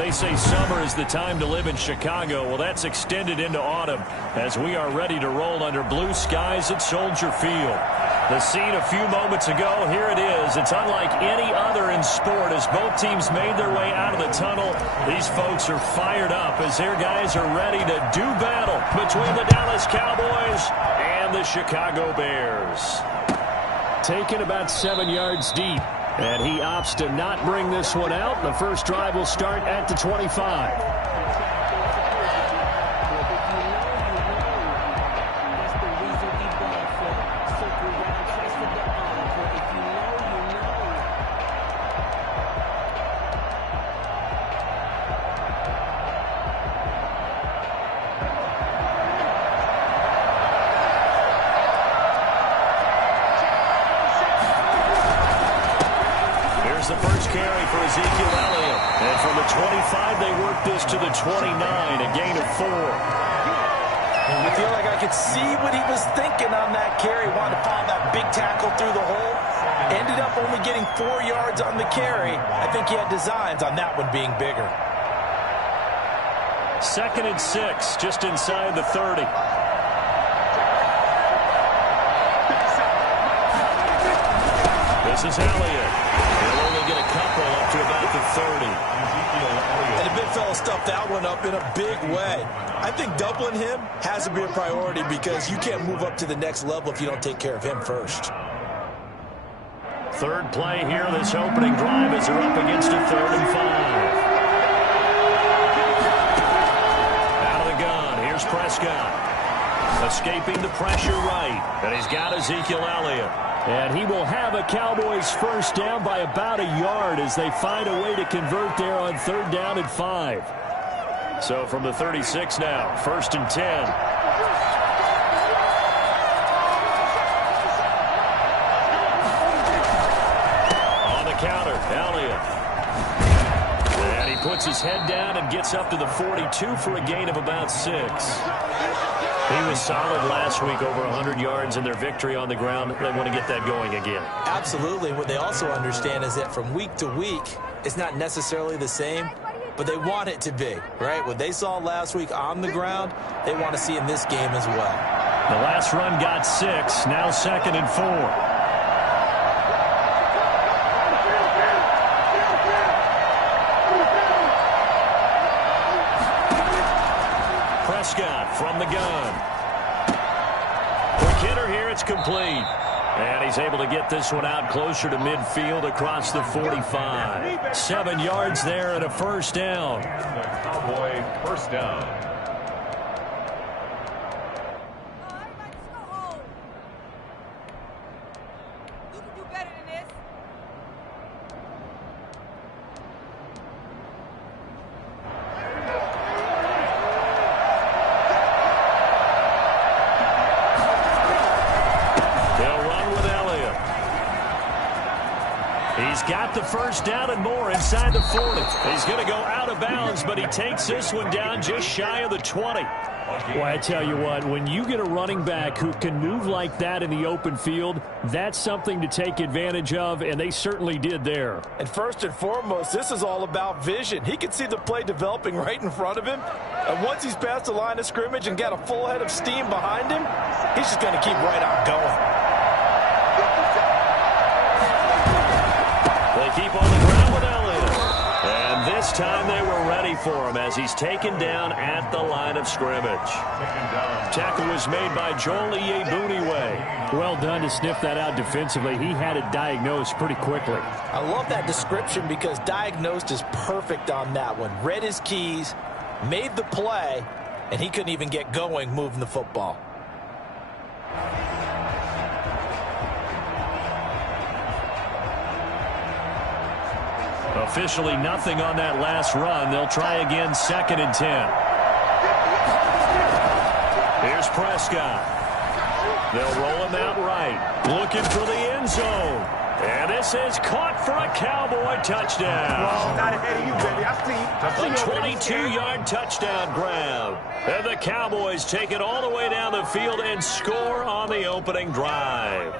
They say summer is the time to live in Chicago. Well, that's extended into autumn as we are ready to roll under blue skies at Soldier Field. The scene a few moments ago, here it is. It's unlike any other in sport as both teams made their way out of the tunnel. These folks are fired up as their guys are ready to do battle between the Dallas Cowboys and the Chicago Bears. Taken about 7 yards deep. And he opts to not bring this one out. The first drive will start at the 25. The first carry for Ezekiel Elliott. And from the 25, they work this to the 29, a gain of 4. I feel like I could see what he was thinking on that carry. Wanted to find that big tackle through the hole. Ended up only getting 4 yards on the carry. I think he had designs on that one being bigger. 2nd and 6, just inside the 30. This is Elliott. He'll only get a couple up to about the 30. And the big fella stuffed that one up in a big way. I think doubling him has to be a priority because you can't move up to the next level if you don't take care of him first. Third play here, this opening drive as they're up against a 3rd and 5. Out of the gun, here's Prescott. Escaping the pressure right. And he's got Ezekiel Elliott. And he will have a Cowboys first down by about a yard as they find a way to convert there on 3rd down and 5. So from the 36 now, 1st and 10. On the counter, Elliott. And he puts his head down and gets up to the 42 for a gain of about 6. He was solid last week, over 100 yards in their victory on the ground. They want to get that going again. Absolutely. What they also understand is that from week to week, it's not necessarily the same, but they want it to be, right? What they saw last week on the ground, they want to see in this game as well. The last run got 6, now 2nd and 4. Prescott from the gun. Quick hitter here, it's complete. And he's able to get this one out closer to midfield across the 45. 7 yards there and a first down. Cowboy first down. He's got the first down and more inside the 40. He's going to go out of bounds, but he takes this one down just shy of the 20. Well, I tell you what, when you get a running back who can move like that in the open field, that's something to take advantage of, and they certainly did there. And first and foremost, this is all about vision. He can see the play developing right in front of him, and once he's past the line of scrimmage and got a full head of steam behind him, he's just going to keep right on going. They keep on the ground with Elliott. And this time they were ready for him as he's taken down at the line of scrimmage. Tackle was made by Joel Iyiegbuniwe. Well done to sniff that out defensively. He had it diagnosed pretty quickly. I love that description because diagnosed is perfect on that one. Read his keys, made the play, and he couldn't even get going moving the football. Officially nothing on that last run. They'll try again 2nd and 10. Here's Prescott. They'll roll him out right. Looking for the end zone. And this is caught for a Cowboy touchdown. A 22-yard touchdown grab. And the Cowboys take it all the way down the field and score on the opening drive.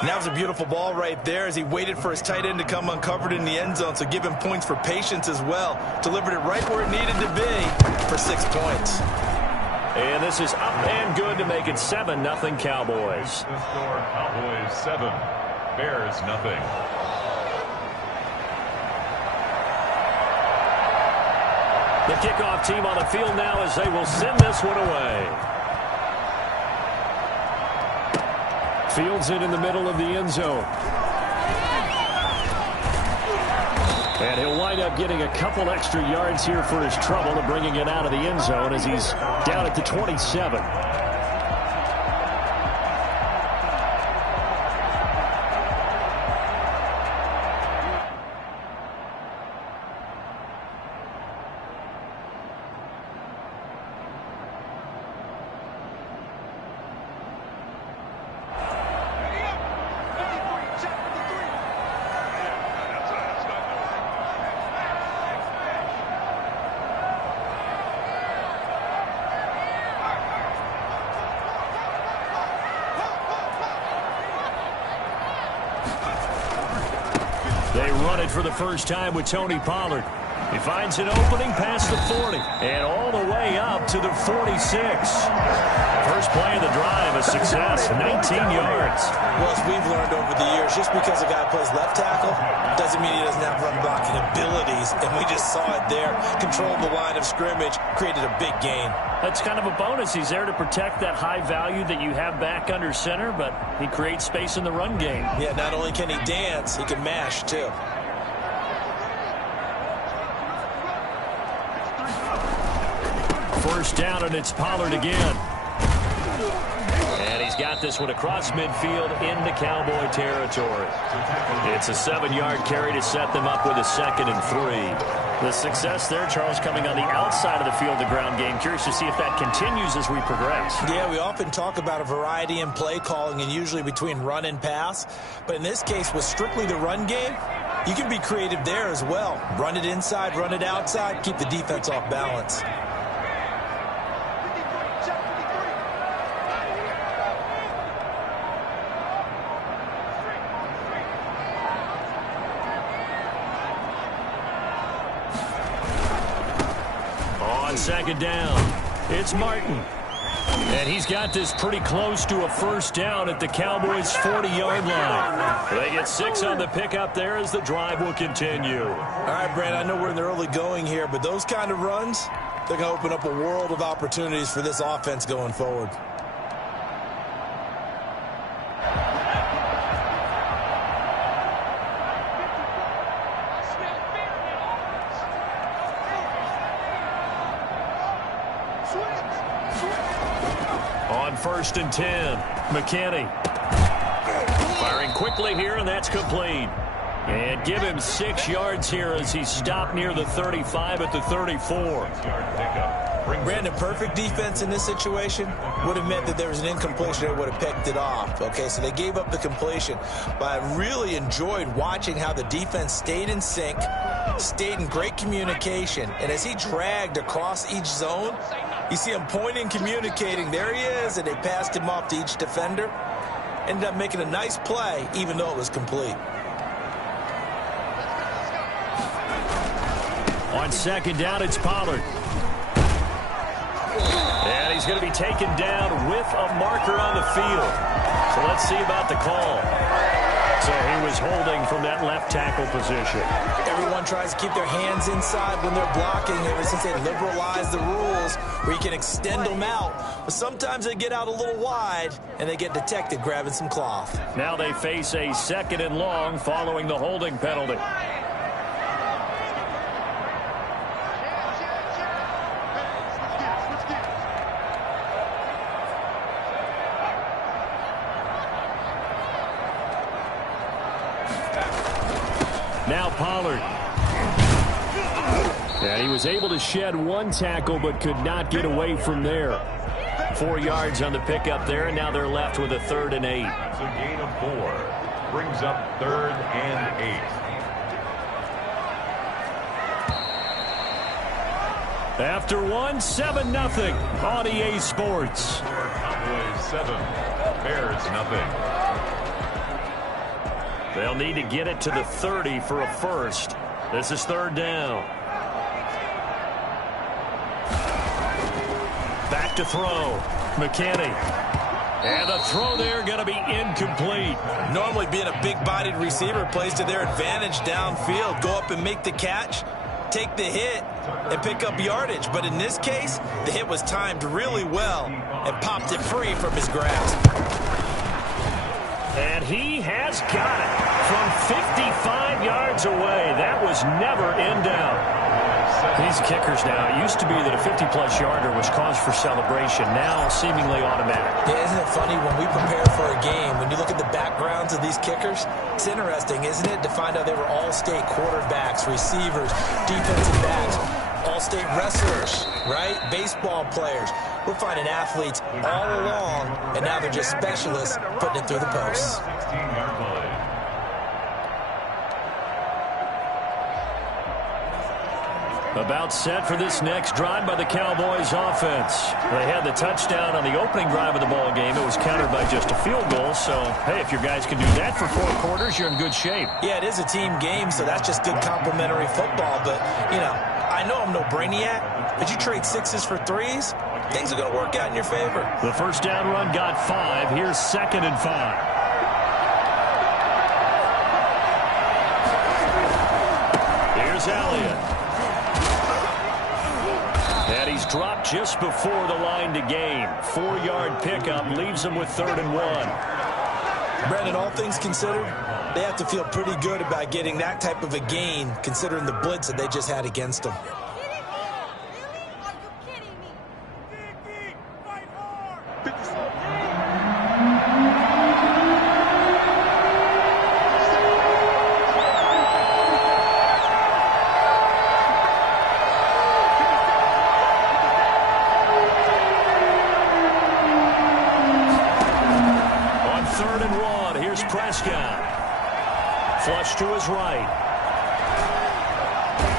And that was a beautiful ball right there as he waited for his tight end to come uncovered in the end zone, so give him points for patience as well. Delivered it right where it needed to be for 6 points. And this is up and good to make it 7-0 Cowboys. The score, Cowboys 7, Bears nothing. The kickoff team on the field now as they will send this one away. Fields it in the middle of the end zone. And he'll wind up getting a couple extra yards here for his trouble and bringing it out of the end zone as he's down at the 27. They run it for the first time with Tony Pollard. He finds an opening past the 40 and all the way up to the 46. First play of the drive, a success, 19 yards. Well, as we've learned over the years, just because a guy plays left tackle doesn't mean he doesn't have run blocking abilities. And we just saw it there. Controlled the line of scrimmage, created a big gain. That's kind of a bonus. He's there to protect that high value that you have back under center, but he creates space in the run game. Yeah, not only can he dance, he can mash too. First down, and it's Pollard again. And he's got this one across midfield into Cowboy territory. It's a 7-yard carry to set them up with a 2nd and 3. The success there, Charles, coming on the outside of the field, the ground game. Curious to see if that continues as we progress. Yeah, we often talk about a variety in play calling and usually between run and pass. But in this case, with strictly the run game, you can be creative there as well. Run it inside, run it outside, keep the defense off balance. Second down. It's Martin. And he's got this pretty close to a first down at the Cowboys' 40-yard line. They get 6 on the pickup there as the drive will continue. All right, Brandon, I know we're in the early going here, but those kind of runs, they're going to open up a world of opportunities for this offense going forward. On 1st and 10, McKinney. Firing quickly here, and that's complete. And give him 6 yards here as he stopped near the 35 at the 34. Brandon, perfect defense in this situation would have meant that there was an incompletion. They would have picked it off. Okay, so they gave up the completion. But I really enjoyed watching how the defense stayed in sync, stayed in great communication. And as he dragged across each zone, you see him pointing, communicating. There he is, and they passed him off to each defender. Ended up making a nice play, even though it was complete. On 2nd down, it's Pollard. And he's going to be taken down with a marker on the field. So let's see about the call. So he was holding from that left tackle position. Everyone tries to keep their hands inside when they're blocking ever since they liberalized the rules where you can extend them out. But sometimes they get out a little wide and they get detected grabbing some cloth. Now they face a 2nd and long following the holding penalty. Now Pollard. And he was able to shed 1 tackle but could not get away from there. 4 yards on the pickup there, and now they're left with a 3rd and 8. It's a gain of 4. Brings up 3rd and 8. After 1, 7-0 on EA Sports. Cowboys 7, Bears nothing. They'll need to get it to the 30 for a first. This is third down. Back to throw. McKinney. And the throw there going to be incomplete. Normally being a big-bodied receiver plays to their advantage downfield. Go up and make the catch, take the hit, and pick up yardage. But in this case, the hit was timed really well and popped it free from his grasp. And he has got it from 55 yards away. That was never in doubt. These kickers now, it used to be that a 50-plus yarder was cause for celebration, now seemingly automatic. Yeah, isn't it funny when we prepare for a game, when you look at the backgrounds of these kickers, it's interesting, isn't it, to find out they were all-state quarterbacks, receivers, defensive backs, all-state wrestlers, right? Baseball players. We're finding athletes all along, and now they're just specialists putting it through the posts. About set for this next drive by the Cowboys offense. They had the touchdown on the opening drive of the ball game. It was countered by just a field goal. So, hey, if your guys can do that for 4 quarters, you're in good shape. Yeah, it is a team game, so that's just good complimentary football. But, you know, I know I'm no brainiac, but you trade 6s for 3s, things are going to work out in your favor. The first down run got 5. Here's 2nd and 5. Here's Elliott. And he's dropped just before the line to gain. 4-yard pickup leaves him with 3rd and 1. Brandon, all things considered, they have to feel pretty good about getting that type of a gain, considering the blitz that they just had against them. Flush to his right.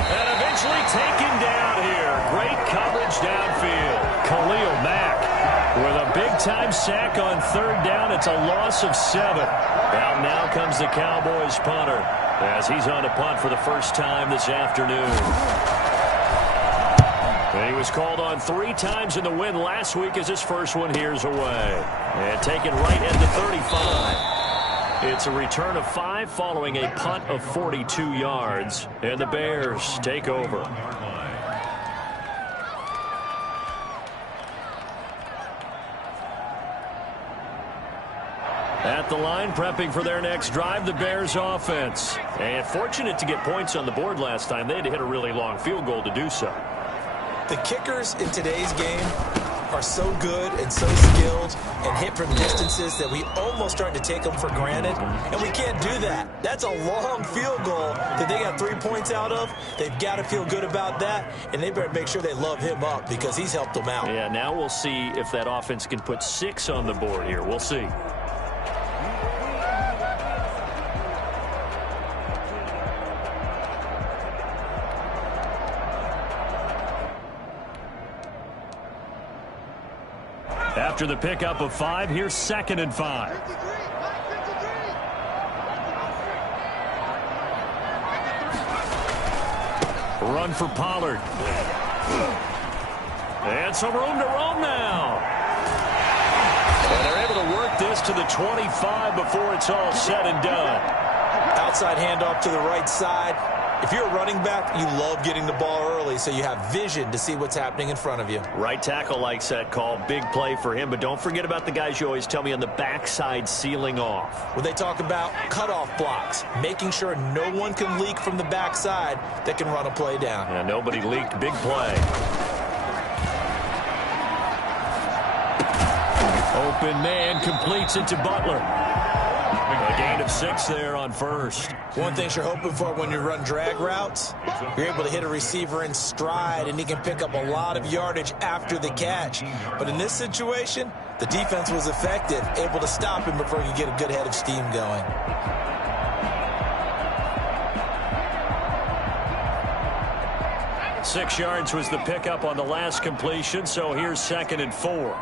And eventually taken down here. Great coverage downfield. Khalil Mack with a big-time sack on 3rd down. It's a loss of 7. Now comes the Cowboys punter as he's on a punt for the first time this afternoon. And he was called on 3 times in the win last week as his first one here's away. And taken right at the 35. It's a return of 5 following a punt of 42 yards. And the Bears take over. At the line, prepping for their next drive, the Bears offense. And fortunate to get points on the board last time. They had to hit a really long field goal to do so. The kickers in today's game are so good and so skilled and hit from distances that we almost start to take them for granted, and we can't do that. That's a long field goal that they got 3 points out of. They've got to feel good about that, and they better make sure they love him up because he's helped them out. Yeah, now we'll see if that offense can put 6 on the board here. We'll see. After the pickup of 5, here's 2nd and 5. Run for Pollard. And some room to roam now. And they're able to work this to the 25 before it's all said and done. Outside handoff to the right side. If you're a running back, you love getting the ball early so you have vision to see what's happening in front of you. Right tackle likes that call. Big play for him. But don't forget about the guys you always tell me on the backside sealing off. When they talk about cutoff blocks, making sure no one can leak from the backside that can run a play down. Yeah, nobody leaked. Big play. Open man completes it to Butler. A gain of 6 there on first. One thing you're hoping for when you run drag routes, you're able to hit a receiver in stride, and he can pick up a lot of yardage after the catch. But in this situation, the defense was effective, able to stop him before you get a good head of steam going. Six yards was the pickup on the last completion, so here's 2nd and 4.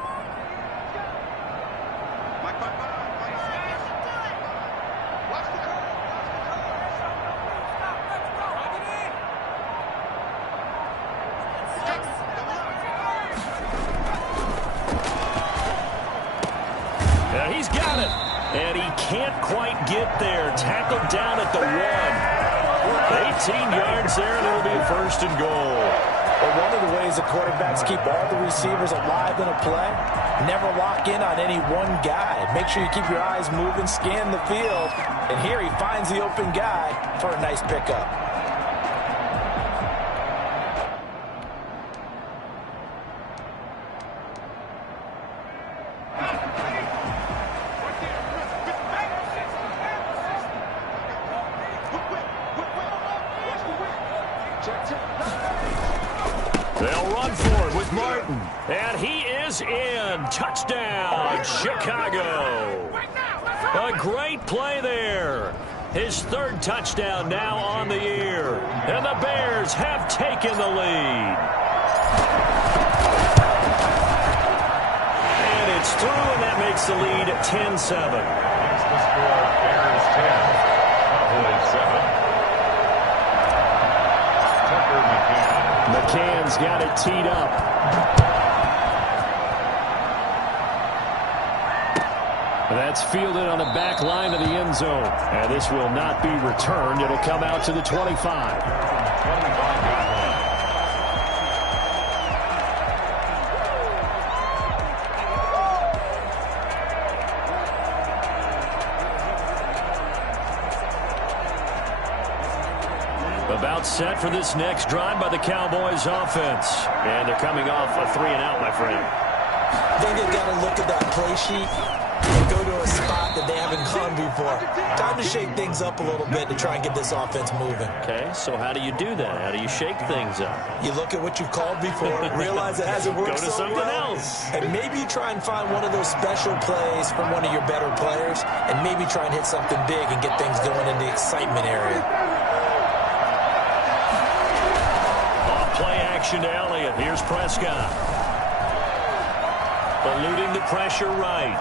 And he's got it. And he can't quite get there. Tackled down at the 1. 18 yards there, and it'll be a first and goal. Well, one of the ways the quarterbacks keep all the receivers alive in a play, never lock in on any one guy. Make sure you keep your eyes moving, scan the field, and here he finds the open guy for a nice pickup. They'll run for it with Martin. And he is in. Touchdown, Chicago. A great play there. His third touchdown now on the year. And the Bears have taken the lead. And it's through, and that makes the lead 10-7. That's the score. Bears 10. Cowboys 7. McCann's got it teed up. That's fielded on the back line of the end zone. And this will not be returned. It'll come out to the 25. 25. About set for this next drive by the Cowboys offense. And they're coming off a 3-and-out, my friend. I think they've got to look at that play sheet and go to a spot that they haven't gone before. Time to shake things up a little bit to try and get this offense moving. Okay, so how do you do that? How do you shake things up? You look at what you've called before, realize it hasn't worked Go to so something well, else. and maybe you try and find one of those special plays from one of your better players, and maybe try and hit something big and get things going in the excitement area. Play action to Elliott. Here's Prescott. Eluding the pressure right.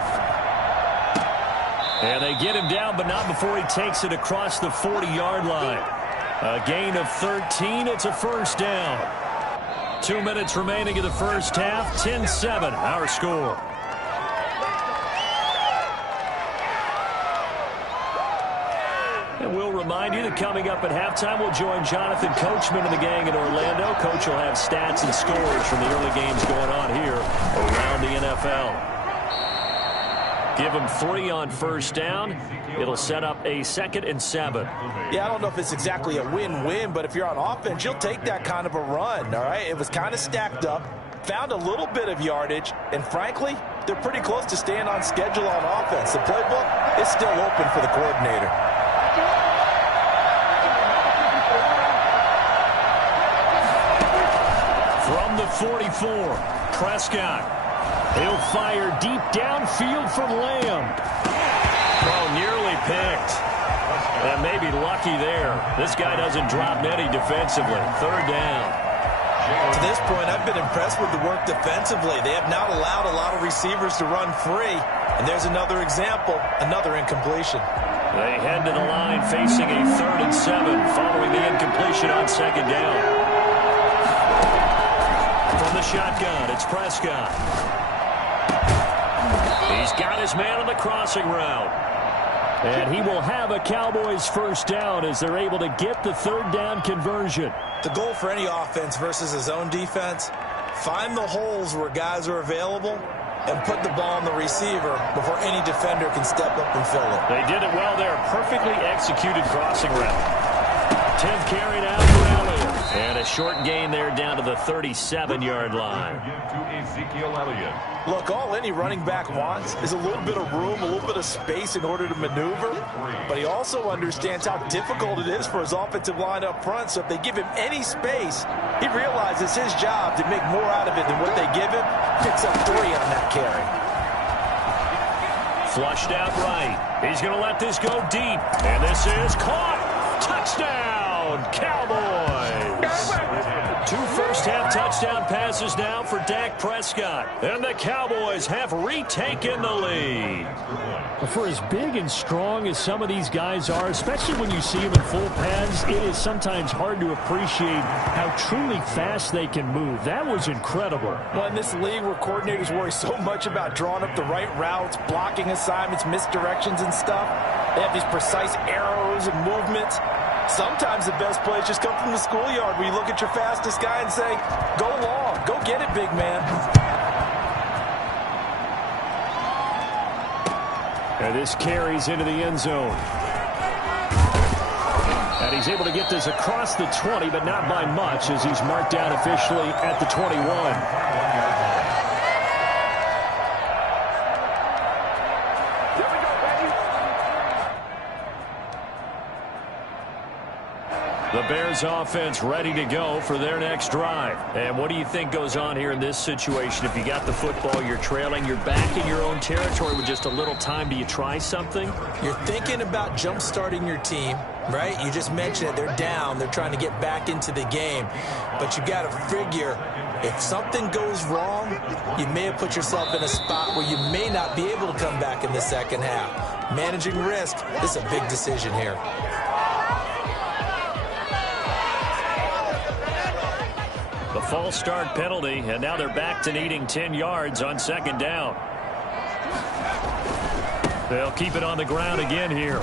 And they get him down, but not before he takes it across the 40-yard line. A gain of 13. It's a first down. 2 minutes remaining in the first half. 10-7, our score. And we'll remind you that coming up at halftime, we'll join Jonathan Coachman and the gang in Orlando. Coach will have stats and scores from the early games going on here around the NFL. Give him 3 on first down. It'll set up a 2nd and 7. Yeah, I don't know if it's exactly a win-win, but if you're on offense, you'll take that kind of a run, all right? It was kind of stacked up, found a little bit of yardage, and frankly, they're pretty close to staying on schedule on offense. The playbook is still open for the coordinator. From the 44, Prescott. He'll fire deep downfield from Lamb. Oh, nearly picked. And maybe lucky there. This guy doesn't drop many defensively. 3rd down. To this point, I've been impressed with the work defensively. They have not allowed a lot of receivers to run free. And there's another example, another incompletion. They head to the line facing a 3rd and 7 following the incompletion on 2nd down. From the shotgun, it's Prescott. He's got his man on the crossing route. And he will have a Cowboys first down as they're able to get the 3rd down conversion. The goal for any offense versus his own defense, find the holes where guys are available and put the ball on the receiver before any defender can step up and fill it. They did it well there. Perfectly executed crossing route. 10th carry now for Elliott. And a short gain there down to the 37-yard line. To Ezekiel Elliott. Look, all any running back wants is a little bit of room, a little bit of space in order to maneuver. But he also understands how difficult it is for his offensive line up front. So if they give him any space, he realizes his job to make more out of it than what they give him. Picks up 3 on that carry. Flushed out right. He's going to let this go deep. And this is caught. Touchdown, Cowboys. 2 first-half touchdowns. touchdown passes now for Dak Prescott. And the Cowboys have retaken the lead. For as big and strong as some of these guys are, especially when you see them in full pads, it is sometimes hard to appreciate how truly fast they can move. That was incredible. Well, in this league where coordinators worry so much about drawing up the right routes, blocking assignments, misdirections and stuff, they have these precise arrows and movements. Sometimes the best plays just come from the schoolyard where you look at your fastest guy and say, go long, go get it, big man. And this carries into the end zone. And he's able to get this across the 20, but not by much as he's marked down officially at the 21. The Bears offense ready to go for their next drive. And what do you think goes on here in this situation? If you got the football, you're trailing, you're back in your own territory with just a little time. Do you try something? You're thinking about jump-starting your team, right? You just mentioned it. They're down. They're trying to get back into the game. But you got to figure if something goes wrong, you may have put yourself in a spot where you may not be able to come back in the second half. Managing risk, this is a big decision here. The false start penalty, and now they're back to needing 10 yards on second down. They'll keep it on the ground again here.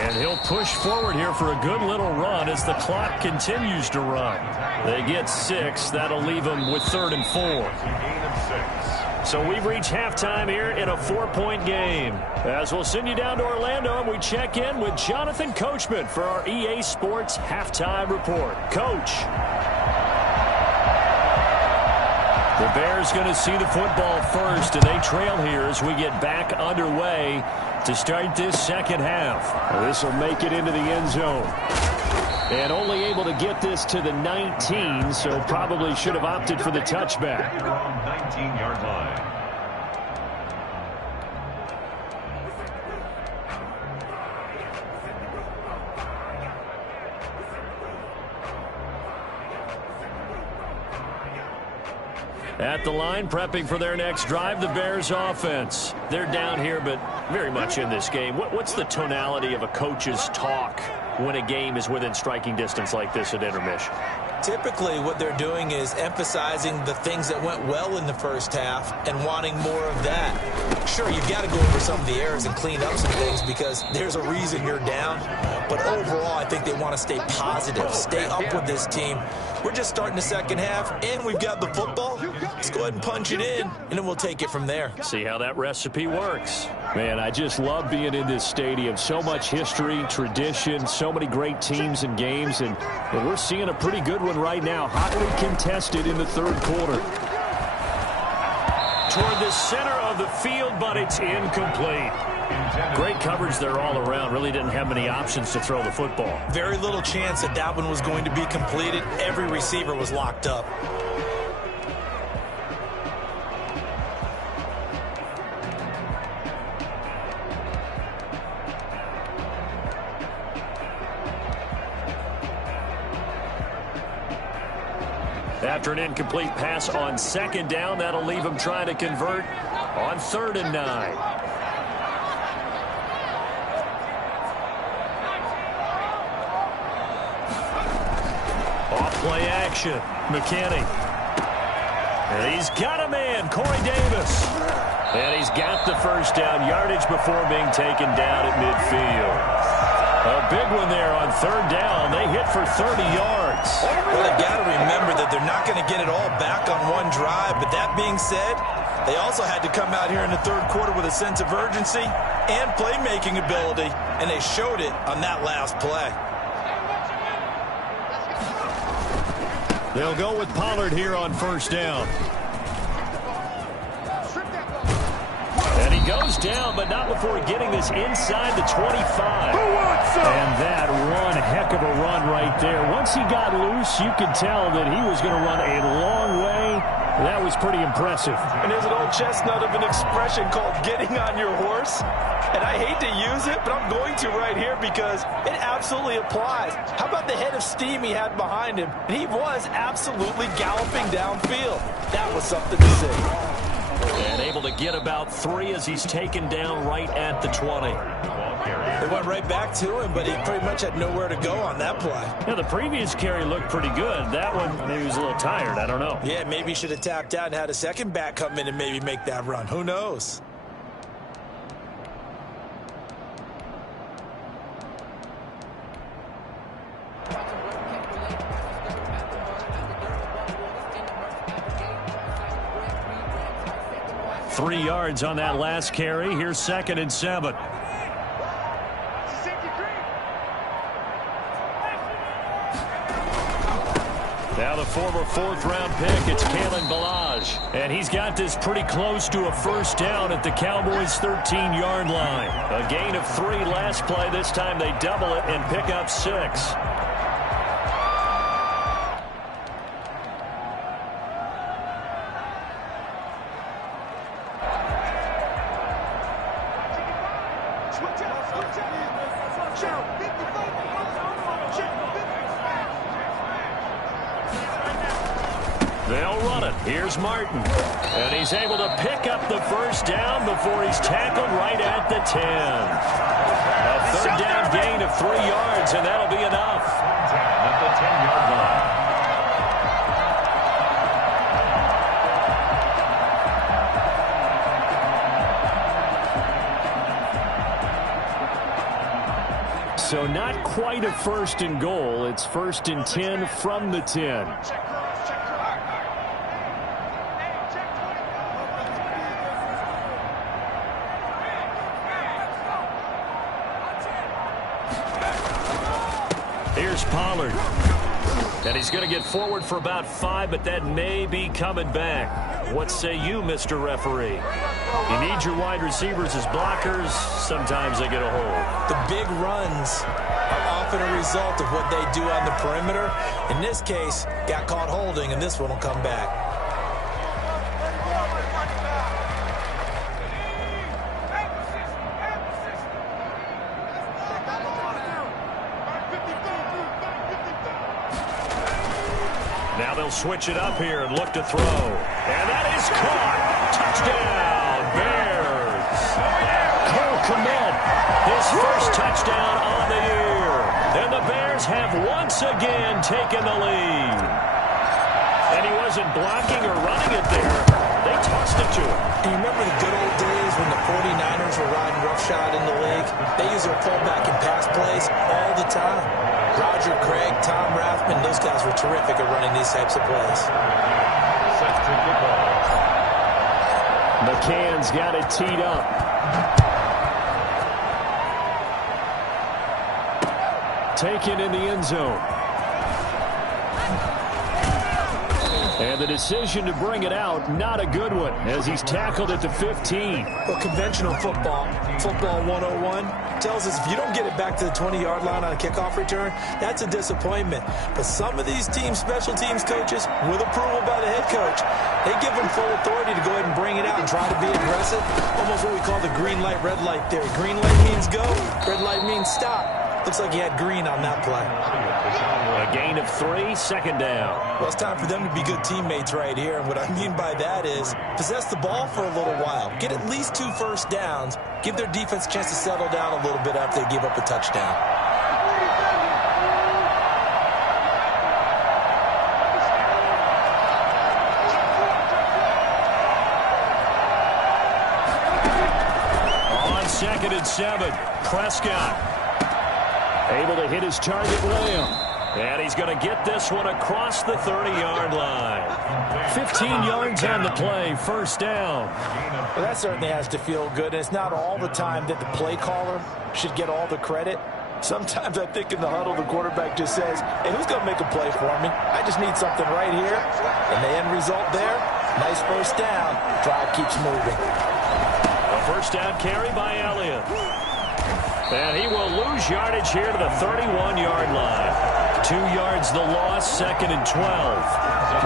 And he'll push forward here for a good little run as the clock continues to run. They get 6. That'll leave them with 3rd and 4. So we've reached halftime here in a 4-point game. As we'll send you down to Orlando, and we check in with Jonathan Coachman for our EA Sports Halftime Report. Coach. The Bears going to see the football first, and they trail here as we get back underway to start this second half. This will make it into the end zone. And only able to get this to the 19, so probably should have opted for the touchback. 19-yard line. At the line, prepping for their next drive, the Bears offense. They're down here, but very much in this game. What's the tonality of a coach's talk when a game is within striking distance like this at intermission? Typically, what they're doing is emphasizing the things that went well in the first half and wanting more of that. Sure, you've got to go over some of the errors and clean up some things because there's a reason you're down. But overall, I think they want to stay positive, stay up with this team. We're just starting the second half, and we've got the football. Let's go ahead and punch it in, and then we'll take it from there. See how that recipe works. Man, I just love being in this stadium. So much history, tradition, so many great teams and games, and we're seeing a pretty good one right now, hotly contested in the third quarter. Toward the center of the field, but it's incomplete. Great coverage there all around. Really didn't have many options to throw the football. Very little chance that that one was going to be completed. Every receiver was locked up. After an incomplete pass on second down, that'll leave him trying to convert on 3rd and 9. Off-play action. McKinney. And he's got a man, Corey Davis. And he's got the first down yardage before being taken down at midfield. A big one there on 3rd down. They hit for 30 yards. Well, they've got to remember that they're not going to get it all back on one drive. But that being said, they also had to come out here in the third quarter with a sense of urgency and playmaking ability. And they showed it on that last play. They'll go with Pollard here on 1st down. And he goes down, but not before getting this inside the 25. And that one heck of a run right there. Once he got loose, you could tell that he was going to run a long way. That was pretty impressive. And there's an old chestnut of an expression called getting on your horse. And I hate to use it, but I'm going to right here because it absolutely applies. How about the head of steam he had behind him? And he was absolutely galloping downfield. That was something to see. And able to get about 3 as he's taken down right at the 20. They went right back to him, but he pretty much had nowhere to go on that play. Yeah, the previous carry looked pretty good. That one, maybe he was a little tired. I don't know. Yeah, maybe he should have tapped out and had a second back come in and maybe make that run. Who knows? Three yards on that last carry. Here's 2nd and 7. Now the former 4th-round pick, it's Kalen Ballage. And he's got this pretty close to a first down at the Cowboys' 13-yard line. A gain of 3 last play. This time they double it and pick up 6. They'll run it. Here's Martin. And he's able to pick up the first down before he's tackled right at the 10. A 3rd down gain of 3 yards, and that'll be enough. At the 10-yard line. So not quite a 1st and goal. It's 1st and 10 from the 10. Here's Pollard. And he's going to get forward for about 5, but that may be coming back. What say you, Mr. Referee? You need your wide receivers as blockers. Sometimes they get a hold. The big runs are often a result of what they do on the perimeter. In this case, got caught holding, and this one will come back. Now they'll switch it up here and look to throw. And that is caught. Touchdown, Bears. Cole Kmet, his first touchdown on the year. And the Bears have once again taken the lead. And he wasn't blocking or running it there. They tossed it to him. Do you remember the good old days when the 49ers were riding roughshod in the league? They use their fullback and pass plays all the time. Roger Craig, Tom Rathman, those guys were terrific at running these types of plays. Set to kick off. McCann's got it teed up. Taken in the end zone. And the decision to bring it out, not a good one, as he's tackled at the 15. Well, conventional football 101, tells us if you don't get it back to the 20-yard line on a kickoff return, that's a disappointment. But some of these special teams coaches, with approval by the head coach, they give them full authority to go ahead and bring it out and try to be aggressive. Almost what we call the green light, red light theory. Green light means go, red light means stop. Looks like he had green on that play. A gain of 3, 2nd down. Well, it's time for them to be good teammates right here. And what I mean by that is possess the ball for a little while. Get at least 2 first downs. Give their defense a chance to settle down a little bit after they give up a touchdown. On 2nd and 7, Prescott. Able to hit his target, Lamb. And he's going to get this one across the 30-yard line. 15 yards on the play, first down. Well, that certainly has to feel good. And it's not all the time that the play caller should get all the credit. Sometimes I think in the huddle, the quarterback just says, hey, who's going to make a play for me? I just need something right here. And the end result there, nice first down. Drive keeps moving. A first down carry by Elliott. And he will lose yardage here to the 31-yard line. 2 yards the loss, 2nd and 12.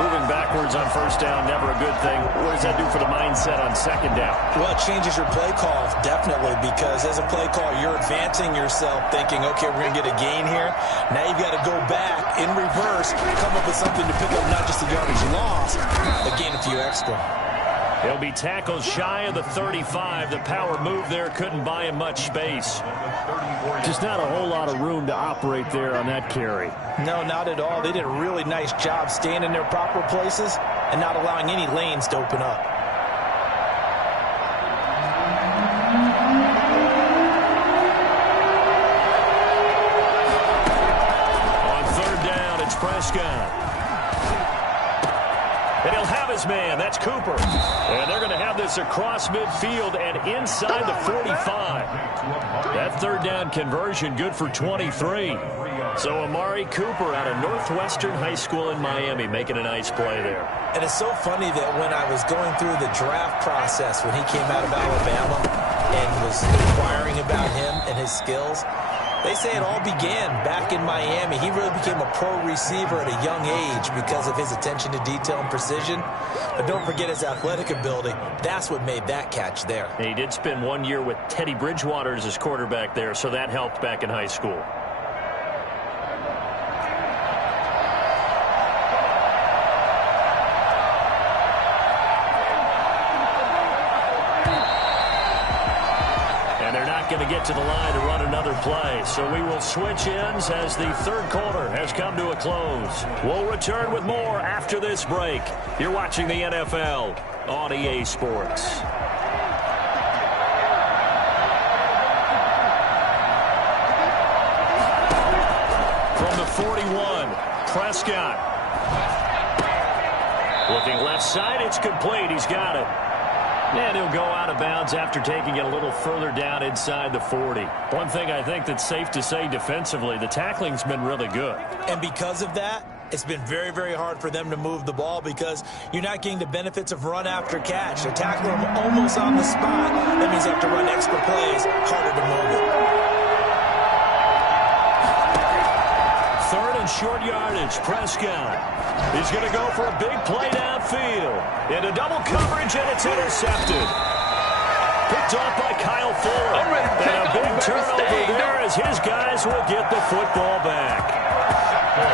Moving backwards on first down, never a good thing. What does that do for the mindset on 2nd down? Well, it changes your play call, definitely, because as a play call, you're advancing yourself thinking, okay, we're going to get a gain here. Now you've got to go back in reverse, come up with something to pick up not just the yardage loss, but gain a few extra. He'll be tackled shy of the 35. The power move there couldn't buy him much space. Just not a whole lot of room to operate there on that carry. No, not at all. They did a really nice job staying in their proper places and not allowing any lanes to open up. On 3rd down, it's Prescott. And he'll have his man. That's Cooper. And they're going to have this across midfield and inside the 45. That 3rd down conversion good for 23. So Amari Cooper out of Northwestern High School in Miami making a nice play there. And it's so funny that when I was going through the draft process when he came out of Alabama and was inquiring about him and his skills, they say it all began back in Miami. He really became a pro receiver at a young age because of his attention to detail and precision. But don't forget his athletic ability. That's what made that catch there. And he did spend 1 year with Teddy Bridgewater as his quarterback there, so that helped back in high school. Going to get to the line to run another play. So we will switch ends as the 3rd quarter has come to a close. We'll return with more after this break. You're watching the NFL on EA Sports. From the 41, Prescott. Looking left side, it's complete. He's got it. And he'll go out of bounds after taking it a little further down inside the 40. One thing I think that's safe to say defensively, the tackling's been really good. And because of that, it's been very, very hard for them to move the ball because you're not getting the benefits of run after catch. They're tackling them almost on the spot. That means you have to run extra plays, harder to move it. 3rd and short yardage, Prescott. He's going to go for a big play downfield. Into double coverage, and it's intercepted. Picked off by Kyle Fuller. And a big turnover there as his guys will get the football back.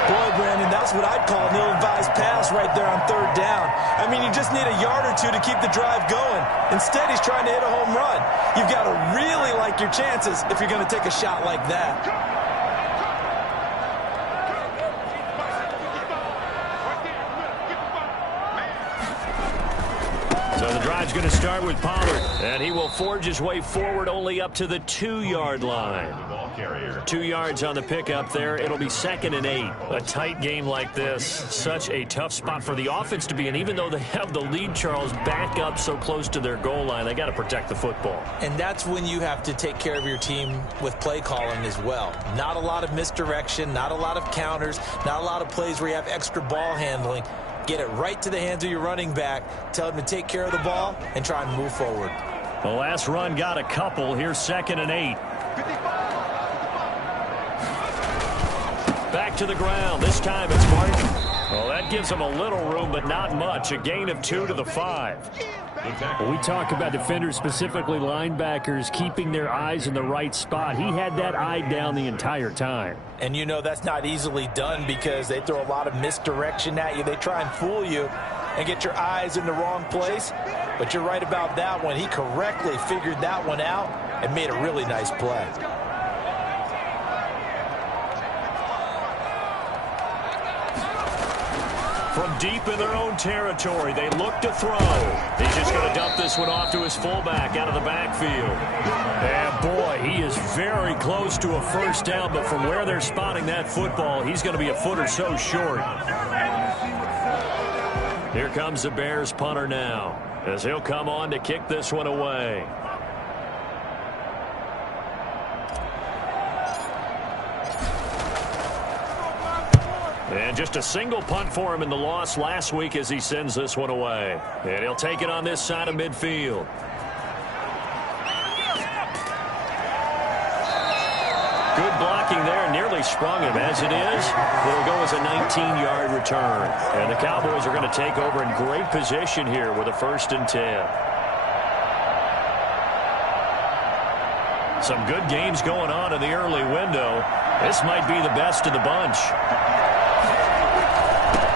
Boy, Brandon, that's what I'd call an ill-advised pass right there on 3rd down. I mean, you just need a yard or two to keep the drive going. Instead, he's trying to hit a home run. You've got to really like your chances if you're going to take a shot like that. Drive's going to start with Pollard, and he will forge his way forward only up to the 2-yard line. 2 yards on the pickup there. It'll be 2nd and 8. A tight game like this, such a tough spot for the offense to be in. Even though they have the lead, Charles, back up so close to their goal line, they got to protect the football. And that's when you have to take care of your team with play calling as well. Not a lot of misdirection, not a lot of counters, not a lot of plays where you have extra ball handling. Get it right to the hands of your running back. Tell him to take care of the ball and try and move forward. The last run got a couple. Here's 2nd and 8. Back to the ground. This time it's Martin. Well, that gives him a little room, but not much. A gain of 2 to the 5. When we talk about defenders, specifically linebackers, keeping their eyes in the right spot, he had that eye down the entire time. And you know that's not easily done because they throw a lot of misdirection at you. They try and fool you and get your eyes in the wrong place. But you're right about that one. He correctly figured that one out and made a really nice play. From deep in their own territory, they look to throw. He's just going to dump this one off to his fullback out of the backfield. And boy, he is very close to a first down, but from where they're spotting that football, he's going to be a foot or so short. Here comes the Bears punter now, as he'll come on to kick this one away. And just a single punt for him in the loss last week as he sends this one away. And he'll take it on this side of midfield. really sprung him. As it is, it'll go as a 19-yard return. And the Cowboys are going to take over in great position here with a 1st and 10. Some good games going on in the early window. This might be the best of the bunch.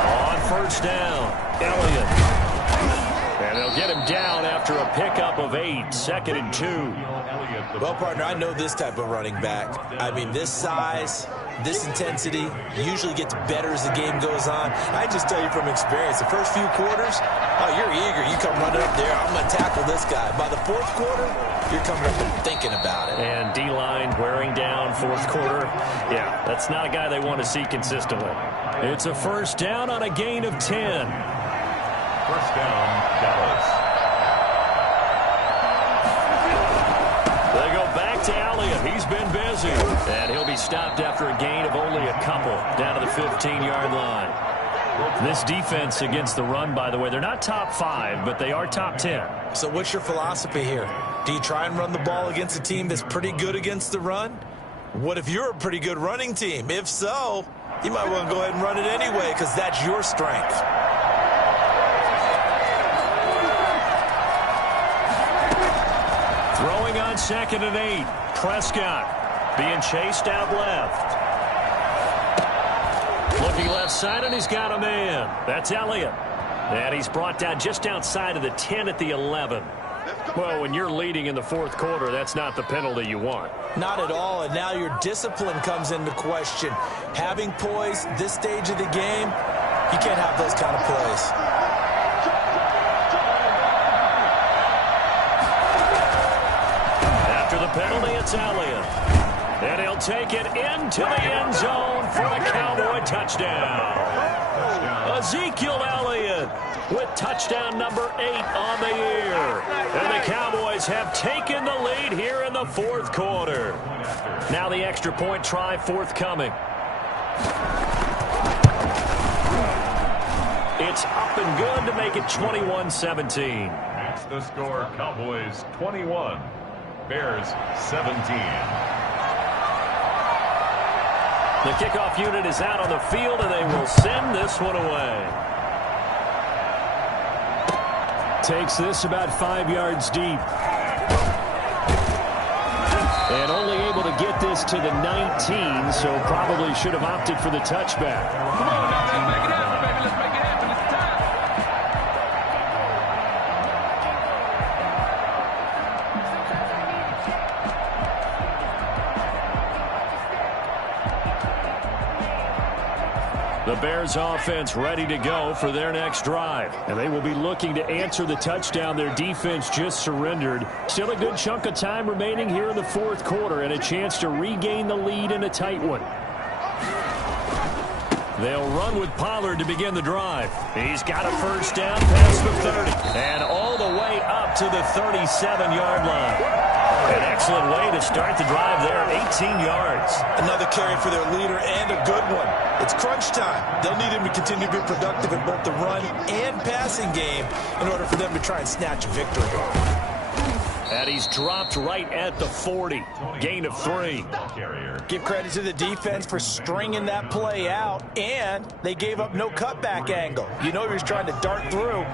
On 1st down, Elliott. And they'll get him down after a pickup of 8, 2nd and 2. Well, partner, I know this type of running back. I mean, this size, this intensity usually gets better as the game goes on. I just tell you from experience, the first few quarters, oh, you're eager. You come running up there, I'm going to tackle this guy. By the 4th quarter, you're coming up and thinking about it. And D-line wearing down 4th quarter. Yeah, that's not a guy they want to see consistently. It's a 1st down on a gain of 10. 1st down, Dallas. They go back to Elliott. He's been busy. And he'll be stopped after a gain of only a couple down to the 15-yard line. This defense against the run, by the way, they're not top 5, but they are top 10. So what's your philosophy here? Do you try and run the ball against a team that's pretty good against the run? What if you're a pretty good running team? If so, you might want to go ahead and run it anyway because that's your strength. Throwing on 2nd and 8. Prescott being chased out left. Looking left side, and he's got a man. That's Elliott. And he's brought down just outside of the 10 at the 11. Well, when you're leading in the 4th quarter, that's not the penalty you want. Not at all, and now your discipline comes into question. Having poise this stage of the game, you can't have those kind of plays. After the penalty, it's Elliott. And he'll take it into the end zone for the Cowboy touchdown. Ezekiel Elliott with touchdown number 8 on the year. And the Cowboys have taken the lead here in the 4th quarter. Now the extra point try forthcoming. It's up and good to make it 21-17. That's the score. Cowboys 21, Bears 17. The kickoff unit is out on the field, and they will send this one away. Takes this about 5 yards deep. And only able to get this to the 19, so probably should have opted for the touchback. Come on now, let's make it happen, baby. Let's make it happen. It's time. The Bears offense ready to go for their next drive. And they will be looking to answer the touchdown their defense just surrendered. Still a good chunk of time remaining here in the 4th quarter and a chance to regain the lead in a tight one. They'll run with Pollard to begin the drive. He's got a 1st down past the 30 and all the way up to the 37-yard line. An excellent way to start the drive there, 18 yards. Another carry for their leader and a good one. It's crunch time. They'll need him to continue to be productive in both the run and passing game in order for them to try and snatch a victory. And he's dropped right at the 40. Gain of 3. Give credit to the defense for stringing that play out, and they gave up no cutback angle. You know he was trying to dart through.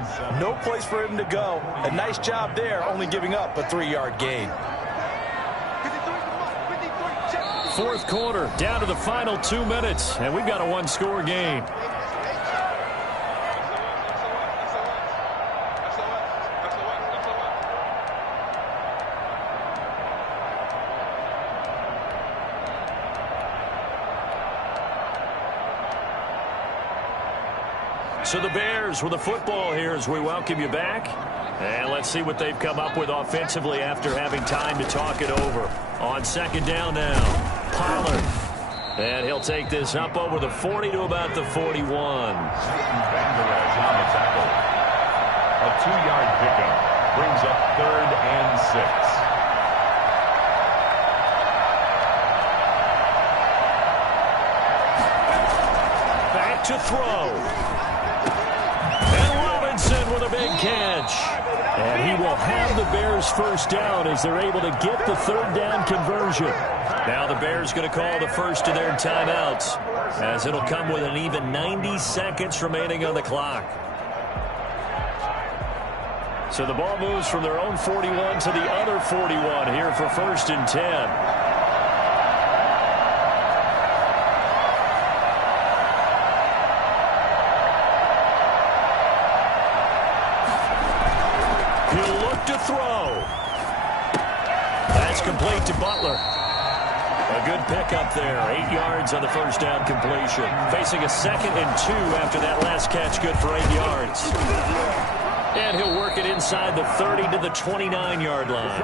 No place for him to go. A nice job there, only giving up a 3-yard gain. 4th quarter, down to the final 2 minutes, and we've got a 1-score game. So the Bears with the football here as we welcome you back. And let's see what they've come up with offensively after having time to talk it over. On 2nd down now, Pollard. And he'll take this up over the 40 to about the 41. On the tackle. A 2-yard pickup brings up 3rd and 6. Back to throw. And Robinson with a big catch. And he will have the Bears Bears first down as they're able to get the third down conversion. Now the Bears going to call the first of their timeouts, as it'll come with an even 90 seconds remaining on the clock. So the ball moves from their own 41 to the other 41 here for 1st and 10. Throw. That's complete to Butler. A good pickup there. 8 yards on the first down completion. Facing a 2nd and 2 after that last catch, good for 8 yards. And he'll work it inside the 30 to the 29-yard line.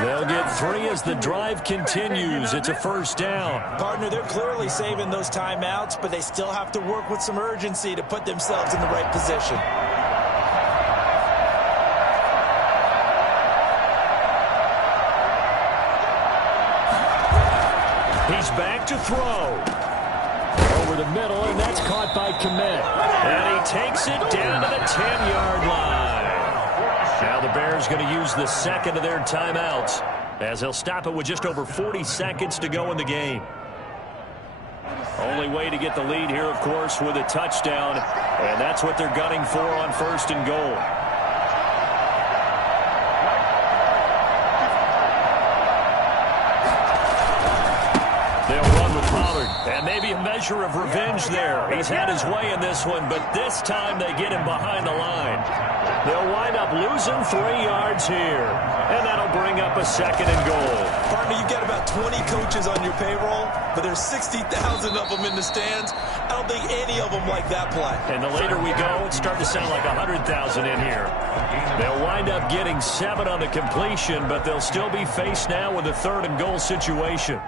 They'll get 3 as the drive continues. It's a first down. Partner, they're clearly saving those timeouts, but they still have to work with some urgency to put themselves in the right position. He's back to throw. Over the middle, and that's caught by Kmet. And he takes it down to the 10-yard line. Now the Bears going to use the 2nd of their timeouts, as they'll stop it with just over 40 seconds to go in the game. Only way to get the lead here, of course, with a touchdown, and that's what they're gunning for on 1st and goal. And maybe a measure of revenge there. He's had his way in this one, but this time they get him behind the line. They'll wind up losing 3 yards here, and that'll bring up a 2nd and goal. Partner, you've got about 20 coaches on your payroll, but there's 60,000 of them in the stands. I don't think any of them like that play. And the later we go, it's starting to sound like 100,000 in here. They'll wind up getting 7 on the completion, but they'll still be faced now with a 3rd and goal situation.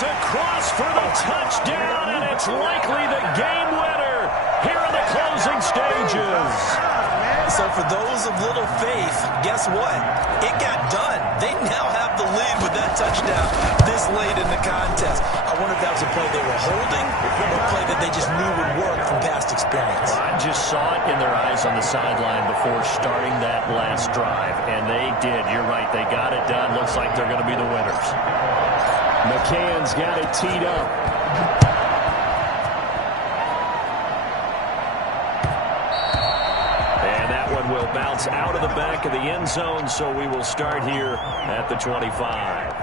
Across for the touchdown, and it's likely the game winner here in the closing stages. So for those of little faith, guess what? It got done. They now have the lead with that touchdown this late in the contest. I wonder if that was a play they were holding or a play that they just knew would work from past experience. Well, I just saw it in their eyes on the sideline before starting that last drive, and they did. You're right. They got it done. Looks like they're going to be the winners. McCann's got it teed up. And that one will bounce out of the back of the end zone, so we will start here at the 25.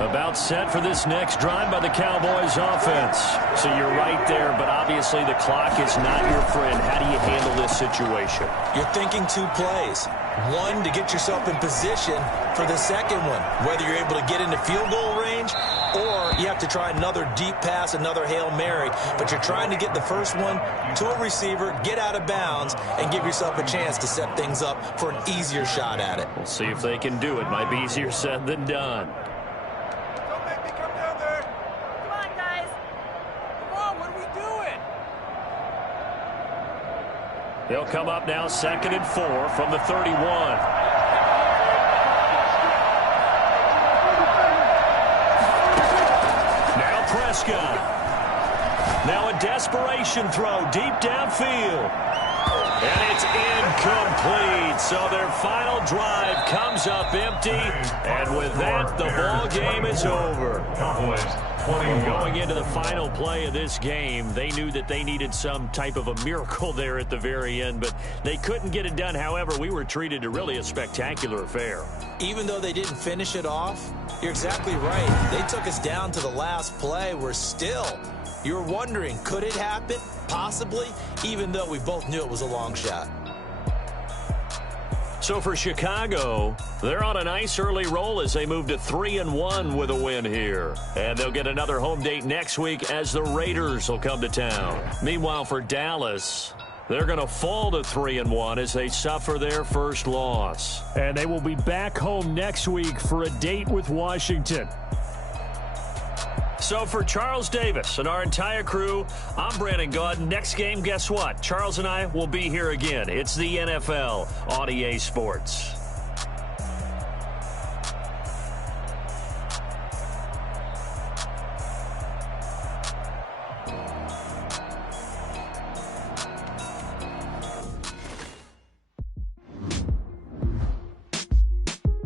About set for this next drive by the Cowboys offense. So you're right there, but obviously the clock is not your friend. How do you handle this situation? You're thinking 2 plays. One, to get yourself in position for the second one, whether you're able to get into field goal range or you have to try another deep pass, another Hail Mary. But you're trying to get the first one to a receiver, get out of bounds, and give yourself a chance to set things up for an easier shot at it. We'll see if they can do it. Might be easier said than done. They'll come up now 2nd and 4 from the 31. Now Prescott. Now a desperation throw deep downfield. And it's incomplete. So their final drive comes up empty. And with that, the ball game is over. Going into the final play of this game, they knew that they needed some type of a miracle there at the very end, but they couldn't get it done. However, we were treated to really a spectacular affair. Even though they didn't finish it off, you're exactly right. They took us down to the last play. We're still, you're wondering, could it happen? Possibly, even though we both knew it was a long shot. So for Chicago, they're on a nice early roll as they move to 3-1 with a win here. And they'll get another home date next week as the Raiders will come to town. Meanwhile, for Dallas, they're going to fall to 3-1 as they suffer their first loss. And they will be back home next week for a date with Washington. So for Charles Davis and our entire crew, I'm Brandon Gaudin. Next game, guess what? Charles and I will be here again. It's the NFL on EA Sports.